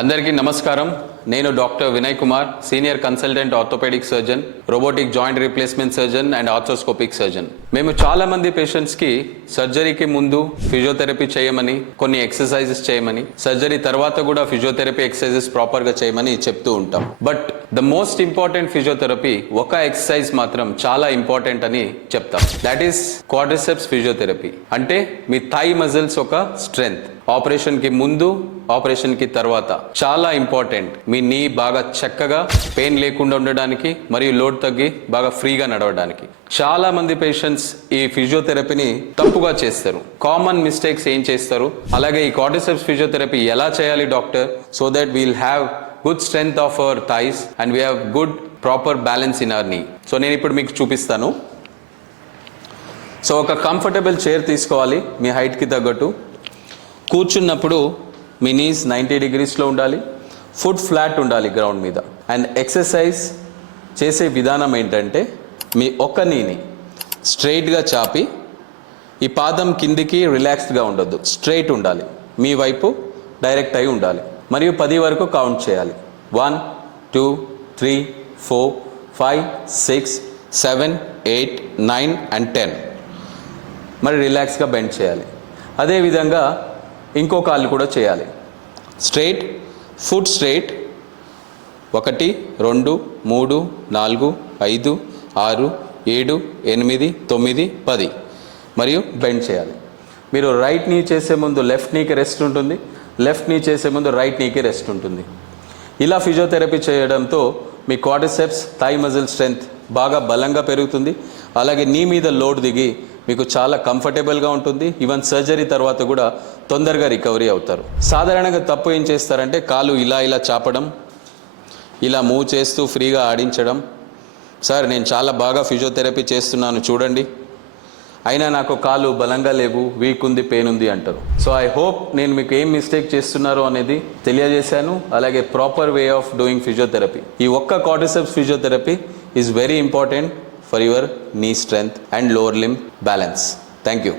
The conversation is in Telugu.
అందరికీ నమస్కారం. నేను doctor Vinay Kumar, senior consultant orthopaedic surgeon, robotic joint replacement surgeon and arthroscopic surgeon. మేము చాలా మంది పేషెంట్స్కి సర్జరీకి ముందు ఫిజియోథెరపీ చేయమని, కొన్ని ఎక్సర్సైజెస్ చేయమని, సర్జరీ తర్వాత కూడా ఫిజియోథెరపీ ఎక్సర్సైజెస్ ప్రాపర్గా చేయమని చెప్తూ ఉంటాం. But the most important physiotherapy ఒక ఎక్సర్సైజ్ మాత్రం చాలా ఇంపార్టెంట్ అని చెప్తాం. That is quadriceps physiotherapy. అంటే మీ థై మజిల్స్ ఒక స్ట్రెంగ్త్. ఆపరేషన్ కి ముందు, ఆపరేషన్ కి తర్వాత చాలా ఇంపార్టెంట్. మీ నీ బాగా చక్కగా పెయిన్ లేకుండా ఉండడానికి మరియు లోడ్ తగ్గి బాగా ఫ్రీగా నడవడానికి. చాలా మంది పేషెంట్స్ ఈ ఫిజియోథెరపీని తప్పుగా చేస్తారు. కామన్ మిస్టేక్స్ ఏం చేస్తారు? అలాగే ఈ క్వాడ్రిసెప్స్ ఫిజియోథెరపీ ఎలా చేయాలి doctor, so that we'll have good strength of our thighs and we have good proper balance in our నీ. సో నేను ఇప్పుడు మీకు చూపిస్తాను. సో ఒక కంఫర్టబుల్ చైర్ తీసుకోవాలి మీ హైట్కి తగ్గట్టు. కూర్చున్నప్పుడు మీ నీస్ 90 డిగ్రీస్లో ఉండాలి, ఫుట్ ఫ్లాట్ ఉండాలి గ్రౌండ్ మీద. అండ్ ఎక్సర్సైజ్ చేసే విధానం ఏంటంటే, మీ ఒక్క నీని స్ట్రైట్గా చాపి, ఈ పాదం కిందికి రిలాక్స్డ్గా ఉండొద్దు, స్ట్రైట్ ఉండాలి, మీ వైపు డైరెక్ట్ అయి ఉండాలి. మరియు 10 వరకు కౌంట్ చేయాలి. 1 2 3 4 5 6 7 8 9 and 10. మరి రిలాక్స్గా బెండ్ చేయాలి. అదేవిధంగా ఇంకో కాళ్ళు కూడా చేయాలి. Straight, foot straight. 1 2 3 4 5 6 7 8 9 10 మరియు బెండ్ చేయాలి. మీరు రైట్ నీ చేసే ముందు లెఫ్ట్ నీకి రెస్ట్ ఉంటుంది, లెఫ్ట్ నీ చేసే ముందు రైట్ నీకి రెస్ట్ ఉంటుంది. ఇలా ఫిజియోథెరపీ చేయడంతో మీ క్వాడ్రిసెప్స్, థై మజిల్ స్ట్రెంగ్త్ బాగా బలంగా పెరుగుతుంది. అలాగే నీ మీద లోడ్ దిగి మీకు చాలా కంఫర్టబుల్గా ఉంటుంది. ఈవెన్ సర్జరీ తర్వాత కూడా తొందరగా రికవరీ అవుతారు. సాధారణంగా తప్పు ఏం చేస్తారంటే, కాలు ఇలా చాపడం, ఇలా మూవ్ చేస్తూ ఫ్రీగా ఆడించడం. సార్ నేను చాలా బాగా ఫిజియోథెరపీ చేస్తున్నాను చూడండి, అయినా నాకు కాలు బలంగా లేవు, వీక్ ఉంది, పెయిన్ ఉంది అంటారు. సో ఐ హోప్ నేను మీకు ఏం మిస్టేక్ చేస్తున్నారో అనేది తెలియజేశాను. అలాగే proper way of doing physiotherapy. ఈ ఒక్క quadriceps physiotherapy is very important for your knee strength and lower limb balance. Thank you.